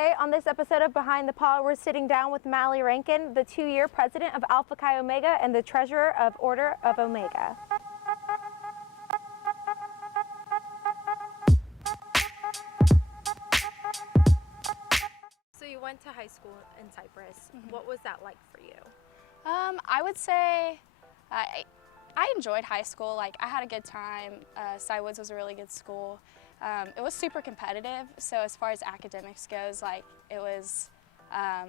Today on this episode of Behind the Paw, we're sitting down with Mallie Rankin, the 2-year president of Alpha Chi Omega and the treasurer of Order of Omega. So you went to high school in Cypress. What was that like for you? I would say I enjoyed high school. Like, I had a good time. Cy Woods was a really good school. It was super competitive, so as far as academics goes, like, it was, I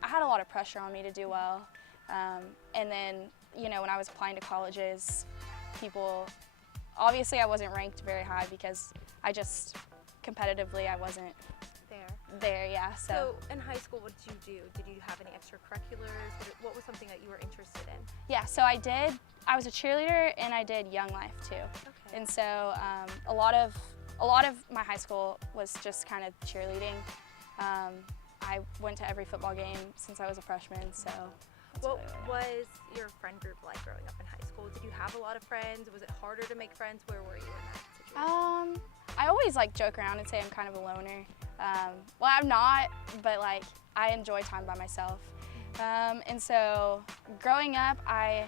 had a lot of pressure on me to do well. And then, you know, when I was applying to colleges, obviously I wasn't ranked very high because competitively I wasn't there, yeah. So in high school, what did you do? Did you have any extracurriculars? What was something that you were interested in? Yeah, so I was a cheerleader and I did Young Life too. Okay. And so a lot of my high school was just kind of cheerleading. I went to every football game since I was a freshman, so. What was your friend group like growing up in high school? Did you have a lot of friends? Was it harder to make friends? Where were you in that situation? I always like joke around and say I'm kind of a loner. Well, I'm not, but like I enjoy time by myself. And so growing up, I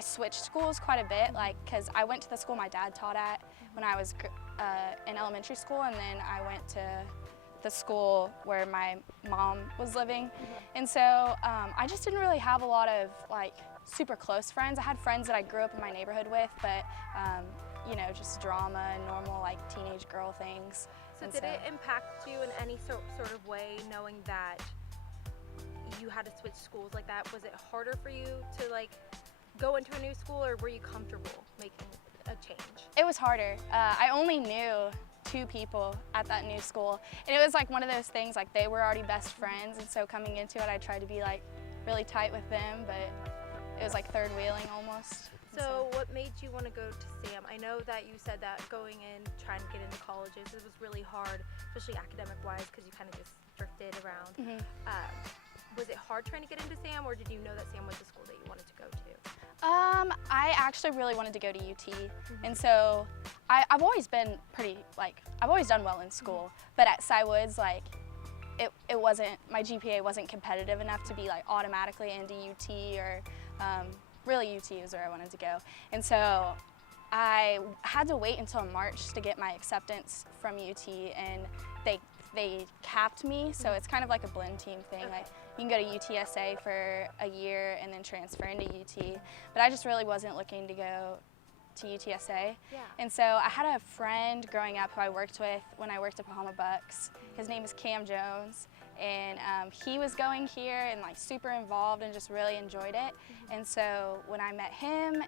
switched schools quite a bit, like, because I went to the school my dad taught at when I was in elementary school, and then I went to the school where my mom was living. And so I just didn't really have a lot of like super close friends. I had friends that I grew up in my neighborhood with, but you know, just drama and normal like teenage girl things. So did it impact you in any sort of way, knowing that you had to switch schools like that? Was it harder for you to like go into a new school, or were you comfortable making a change? It was harder. I only knew 2 people at that new school, and it was like one of those things, like they were already best friends, and so coming into it I tried to be like really tight with them, but it was like third wheeling almost. So what made you want to go to SAM? I know that you said that going in, trying to get into colleges, it was really hard, especially academic-wise, because you kind of just drifted around. Was it hard trying to get into SAM, or did you know that SAM was the school that you wanted to go to? I actually really wanted to go to UT, and so I've always been I've always done well in school, but at Cy Woods, like, it wasn't, my GPA wasn't competitive enough to be like automatically into UT, or really UT is where I wanted to go. And so I had to wait until March to get my acceptance from UT, and they capped me, so it's kind of like a blend team thing. Like, you can go to UTSA for a year and then transfer into UT, but I just really wasn't looking to go to UTSA. Yeah. And so I had a friend growing up who I worked with when I worked at Bahama Bucks. His name is Cam Jones, and he was going here and like super involved and just really enjoyed it. And so when I met him,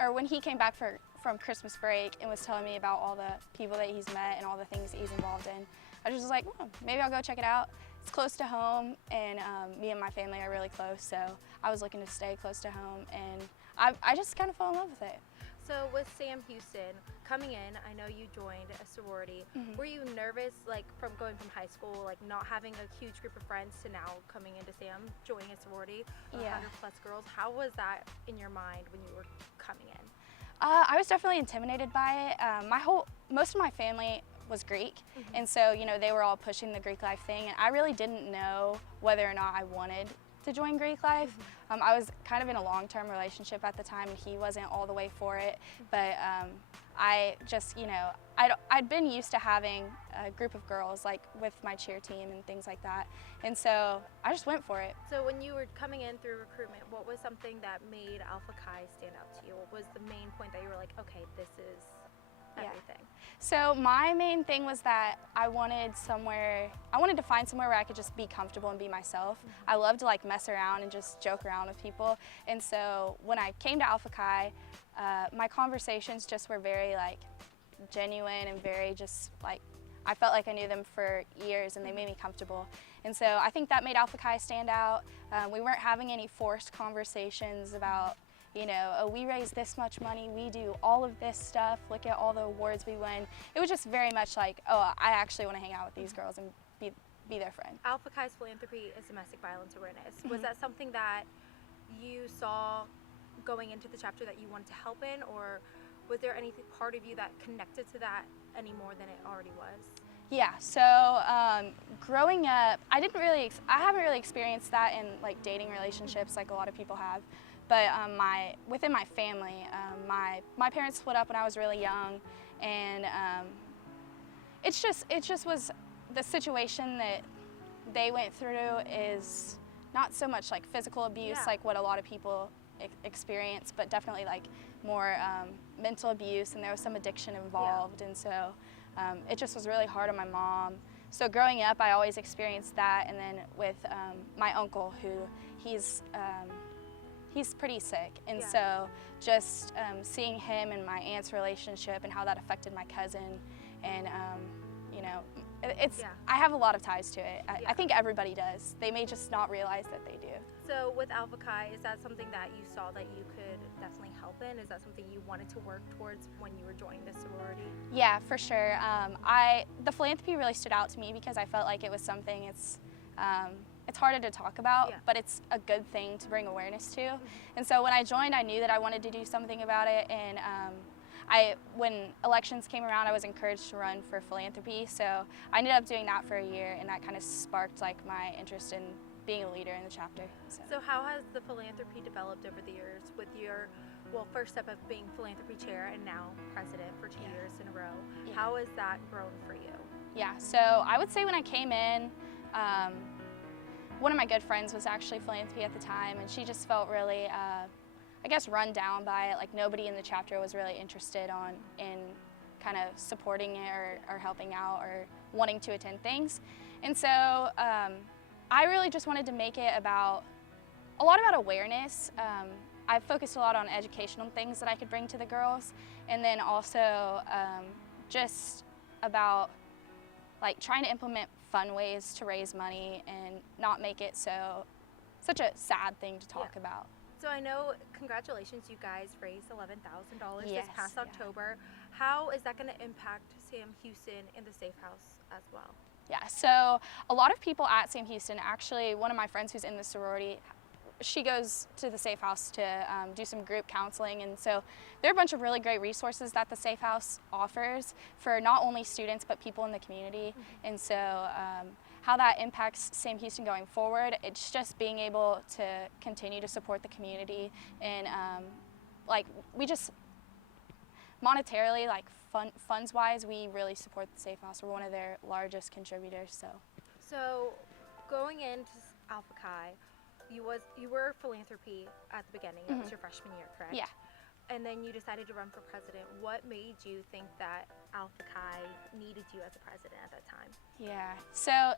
or when he came back from Christmas break and was telling me about all the people that he's met and all the things that he's involved in, I was just like, well, maybe I'll go check it out. It's close to home, and me and my family are really close, so I was looking to stay close to home, and I just kind of fell in love with it. So with Sam Houston coming in, I know you joined a sorority. Were you nervous, like, from going from high school, like not having a huge group of friends, to now coming into Sam, joining a sorority, 100+ girls? How was that in your mind when you were coming in? I was definitely intimidated by it. Most of my family was Greek, and so, you know, they were all pushing the Greek life thing, and I really didn't know whether or not I wanted to join Greek life. I was kind of in a long-term relationship at the time, and he wasn't all the way for it, but I just, you know, I'd been used to having a group of girls, like with my cheer team and things like that, and so I just went for it. So when you were coming in through recruitment, what was something that made Alpha Chi stand out to you? What was the main point that you were like, okay, this is everything? So my main thing was that I wanted to find somewhere where I could just be comfortable and be myself. I love to like mess around and just joke around with people, and so when I came to Alpha Chi, my conversations just were very like genuine and very just like, I felt like I knew them for years, and they made me comfortable. And so I think that made Alpha Chi stand out. We weren't having any forced conversations about, you know, oh, we raise this much money, we do all of this stuff, look at all the awards we win. It was just very much like, oh, I actually want to hang out with these girls and be their friend. Alpha Chi's philanthropy is domestic violence awareness. Was that something that you saw going into the chapter that you wanted to help in, or was there any part of you that connected to that any more than it already was? Yeah, so growing up, I haven't really experienced that in like dating relationships like a lot of people have. But within my family, my parents split up when I was really young, and it just was the situation that they went through is not so much like physical abuse like what a lot of people experience, but definitely like more mental abuse, and there was some addiction involved, and so it just was really hard on my mom. So growing up, I always experienced that, and then with my uncle, who he's pretty sick, and so just seeing him and my aunt's relationship and how that affected my cousin, and you know, I have a lot of ties to it. I think everybody does. They may just not realize that they do. So with Alpha Chi, is that something that you saw that you could definitely help in? Is that something you wanted to work towards when you were joining the sorority? Yeah, for sure. The philanthropy really stood out to me because I felt like it was something it's harder to talk about, but it's a good thing to bring awareness to. And so when I joined, I knew that I wanted to do something about it, and when elections came around, I was encouraged to run for philanthropy, so I ended up doing that for a year, and that kind of sparked like my interest in being a leader in the chapter. So how has the philanthropy developed over the years with your, first step of being philanthropy chair and now president for 2 years in a row? How has that grown for you? Yeah, so I would say when I came in, one of my good friends was actually philanthropy at the time, and she just felt really, I guess, run down by it. Like nobody in the chapter was really interested in kind of supporting it or helping out or wanting to attend things. And so I really just wanted to make it a lot about awareness. I focused a lot on educational things that I could bring to the girls, and then also just about like trying to implement fun ways to raise money and not make it such a sad thing to talk about. So I know, congratulations, you guys raised $11,000 this past October. How is that going to impact Sam Houston and the Safe House as well? Yeah, so a lot of people at Sam Houston, actually one of my friends who's in the sorority, she goes to the Safe House to do some group counseling, and so there are a bunch of really great resources that the Safe House offers for not only students but people in the community. And so how that impacts Sam Houston going forward, it's just being able to continue to support the community, and like we just monetarily, like funds-wise, we really support the Safe House. We're one of their largest contributors. So going into Alpha Chi, you were philanthropy at the beginning. That was your freshman year, correct? Yeah. And then you decided to run for president. What made you think that Alpha Chi needed you as a president at that time? Yeah. So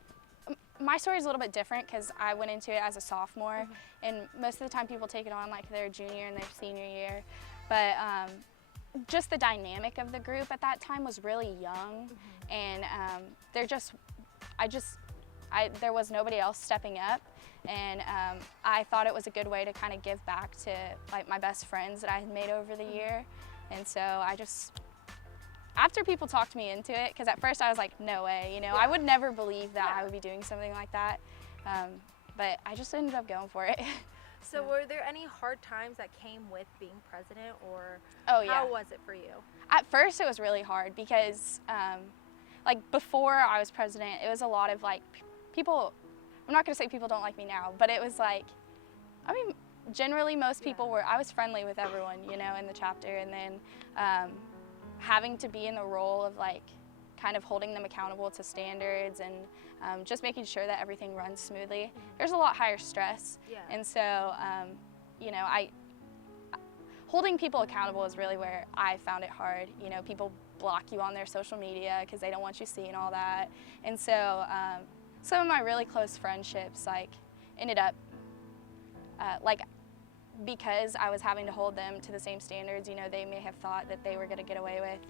my story is a little bit different because I went into it as a sophomore, and most of the time people take it on like their junior and their senior year. But just the dynamic of the group at that time was really young, and there was nobody else stepping up, and I thought it was a good way to kind of give back to like my best friends that I had made over the year. And so after people talked me into it, because at first I was like, no way, I would never believe that I would be doing something like that, but I just ended up going for it. So were there any hard times that came with being president, or how was it for you? At first it was really hard because like before I was president, it was a lot of like people, I'm not going to say people don't like me now, but it was like, I mean, generally most people I was friendly with everyone, in the chapter, and then having to be in the role of like kind of holding them accountable to standards and just making sure that everything runs smoothly. There's a lot higher stress, and so holding people accountable is really where I found it hard. People block you on their social media because they don't want you seeing all that, and so some of my really close friendships like ended up like because I was having to hold them to the same standards, they may have thought that they were going to get away with.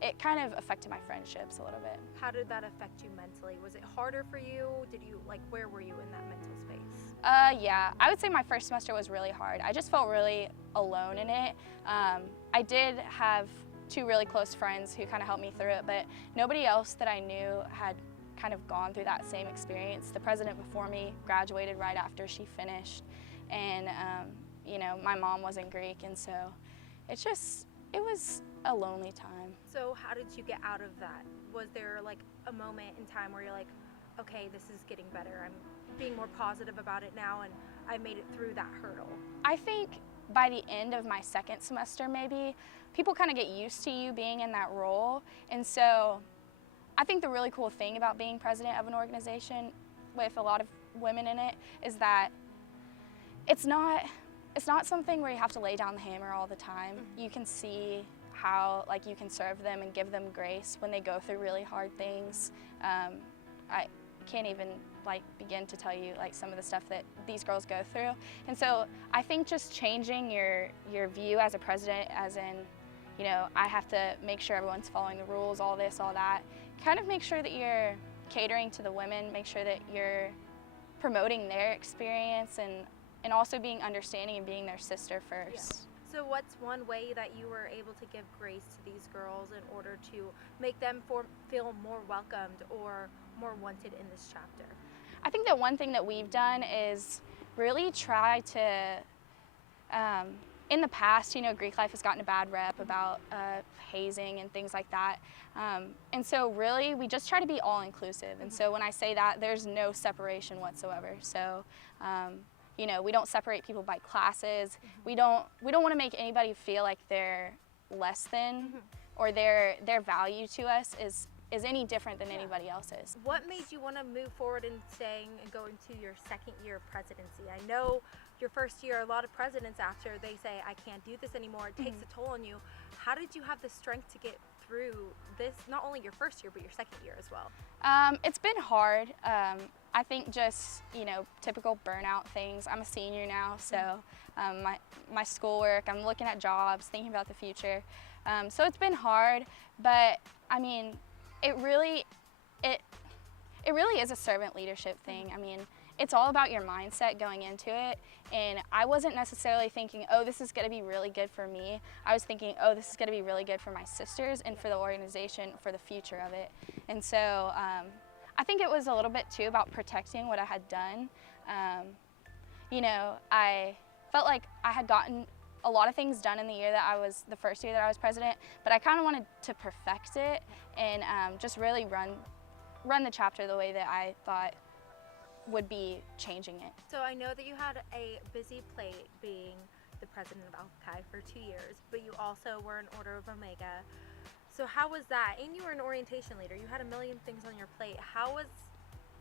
It kind of affected my friendships a little bit. How did that affect you mentally? Was it harder for you? Where were you in that mental space? Yeah, I would say my first semester was really hard. I just felt really alone in it. I did have two really close friends who kind of helped me through it, but nobody else that I knew had kind of gone through that same experience. The president before me graduated right after she finished, and my mom wasn't Greek, and so it was a lonely time. So how did you get out of that was there like a moment in time where you're like, okay, this is getting better. I'm being more positive about it now, and I made it through that hurdle? I think by the end of my second semester, maybe, people kind of get used to you being in that role. And so I think the really cool thing about being president of an organization with a lot of women in it is that it's not something where you have to lay down the hammer all the time. You can see how like you can serve them and give them grace when they go through really hard things. I can't even like begin to tell you like some of the stuff that these girls go through. And so I think just changing your view as a president, as in, you know, I have to make sure everyone's following the rules, all this, all that, kind of make sure that you're catering to the women, make sure that you're promoting their experience and also being understanding and being their sister first. Yeah. So what's one way that you were able to give grace to these girls in order to make them feel more welcomed or more wanted in this chapter? I think that one thing that we've done is really try to, in the past, you know, Greek life has gotten a bad rep about hazing and things like that. And so really we just try to be all inclusive. And so when I say that, there's no separation whatsoever. So, you know, we don't separate people by classes. We don't want to make anybody feel like they're less than or their value to us is any different than anybody else's. What made you want to move forward in staying and go into your second year of presidency? I know your first year, a lot of presidents after they say, I can't do this anymore, it takes a toll on you. How did you have the strength to get through this, not only your first year, but your second year as well? It's been hard. I think just, you know, typical burnout things. I'm a senior now, so my schoolwork, I'm looking at jobs, thinking about the future. So it's been hard, but I mean, it really is a servant leadership thing. I mean, it's all about your mindset going into it. And I wasn't necessarily thinking, oh, this is going to be really good for me. I was thinking, oh, this is going to be really good for my sisters and for the organization, for the future of it. And so I think it was a little bit too about protecting what I had done. You know, I felt like I had gotten a lot of things done in the first year that I was president, but I kind of wanted to perfect it and just really run the chapter the way that I thought would be changing it. So I know that you had a busy plate being the president of Alpha Chi for 2 years, but you also were an Order of Omega. So how was that? And you were an orientation leader. You had a million things on your plate. How was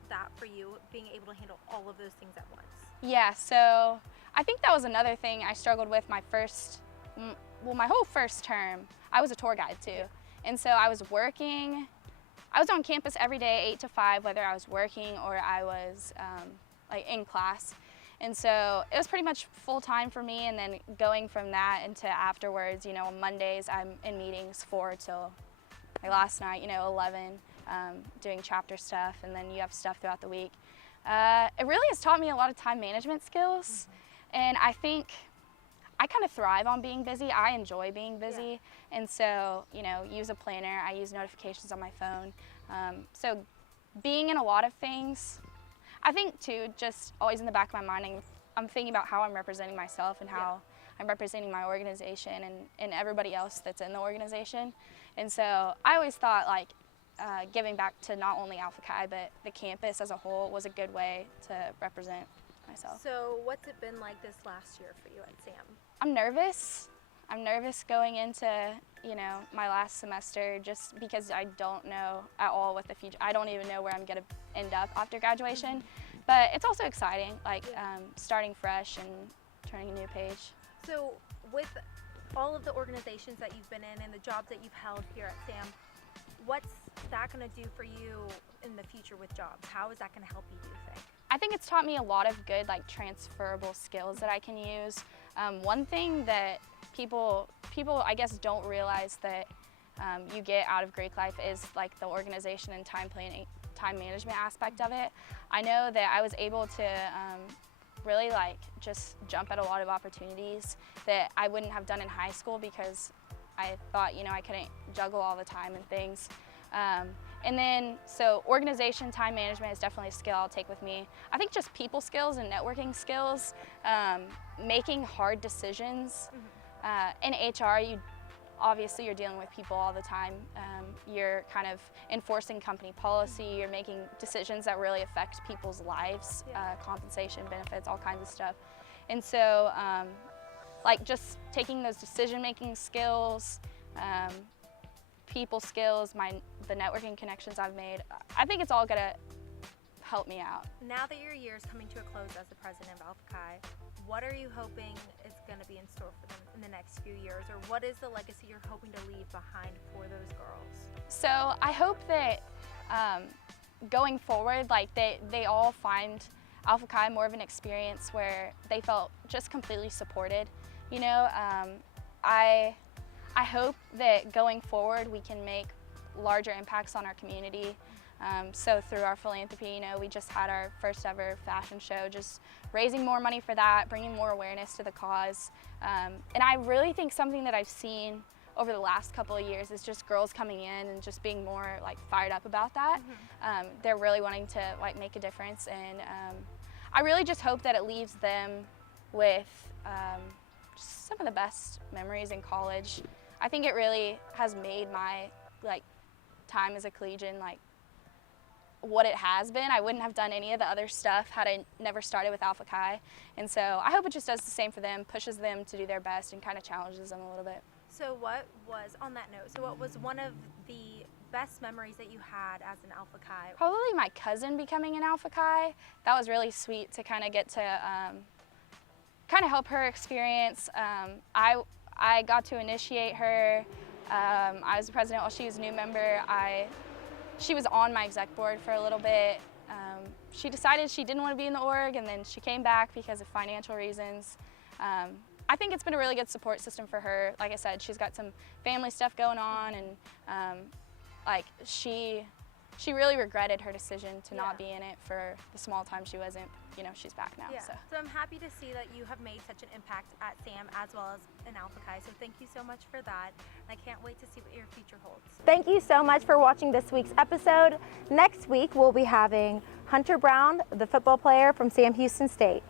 that for you, being able to handle all of those things at once? Yeah, so I think that was another thing I struggled with my whole first term. I was a tour guide too. And so I was on campus every day, 8 to 5, whether I was working or I was like in class. And so it was pretty much full time for me, and then going from that into afterwards, you know, on Mondays I'm in meetings 4 till like last night, you know, 11, doing chapter stuff, and then you have stuff throughout the week. It really has taught me a lot of time management skills, and I think I kind of thrive on being busy. I enjoy being busy, and so, you know, use a planner, I use notifications on my phone. So being in a lot of things, I think too, just always in the back of my mind, I'm thinking about how I'm representing myself and how I'm representing my organization and everybody else that's in the organization. And so I always thought like giving back to not only Alpha Chi, but the campus as a whole was a good way to represent myself. So what's it been like this last year for you at SAM? I'm nervous. I'm nervous going into, you know, my last semester just because I don't know at all what the future, I don't even know where I'm gonna end up after graduation. But it's also exciting, like starting fresh and turning a new page. So with all of the organizations that you've been in and the jobs that you've held here at SAM, what's that gonna do for you in the future with jobs? How is that gonna help you, do you think? I think it's taught me a lot of good, like, transferable skills that I can use. One thing that people I guess don't realize that you get out of Greek life is like the organization and time planning, time management aspect of it. I know that I was able to really like just jump at a lot of opportunities that I wouldn't have done in high school because I thought, you know, I couldn't juggle all the time and things. And then, so organization, time management is definitely a skill I'll take with me. I think just people skills and networking skills, making hard decisions. In HR, you obviously you're dealing with people all the time. You're kind of enforcing company policy, you're making decisions that really affect people's lives, compensation, benefits, all kinds of stuff. And so like just taking those decision-making skills, people skills, the networking connections I've made, I think it's all gonna help me out. Now that your year is coming to a close as the president of Alpha Chi, what are you hoping is going to be in store for them in the next few years, or what is the legacy you're hoping to leave behind for those girls? So I hope that going forward, like they all find Alpha Chi more of an experience where they felt just completely supported. You know, I hope that going forward we can make larger impacts on our community. So through our philanthropy, you know, we just had our first ever fashion show, just raising more money for that, bringing more awareness to the cause. And I really think something that I've seen over the last couple of years is just girls coming in and just being more like fired up about that. They're really wanting to like make a difference, and I really just hope that it leaves them with just some of the best memories in college. I think it really has made my like time as a collegian like what it has been. I wouldn't have done any of the other stuff had I never started with Alpha Chi. And so I hope it just does the same for them, pushes them to do their best, and kind of challenges them a little bit. So what was, on that note, so what was one of the best memories that you had as an Alpha Chi? Probably my cousin becoming an Alpha Chi. That was really sweet to kind of get to kind of help her experience. I got to initiate her. I was the president while she was a new member. She was on my exec board for a little bit. She decided she didn't want to be in the org, and then she came back because of financial reasons. I think it's been a really good support system for her. Like I said, she's got some family stuff going on, and like she really regretted her decision to not be in it for the small time she wasn't. You know, she's back now. So I'm happy to see that you have made such an impact at SAM as well as in Alpha Chi. So thank you so much for that. I can't wait to see what your future holds. Thank you so much for watching this week's episode. Next week, we'll be having Hunter Brown, the football player from Sam Houston State.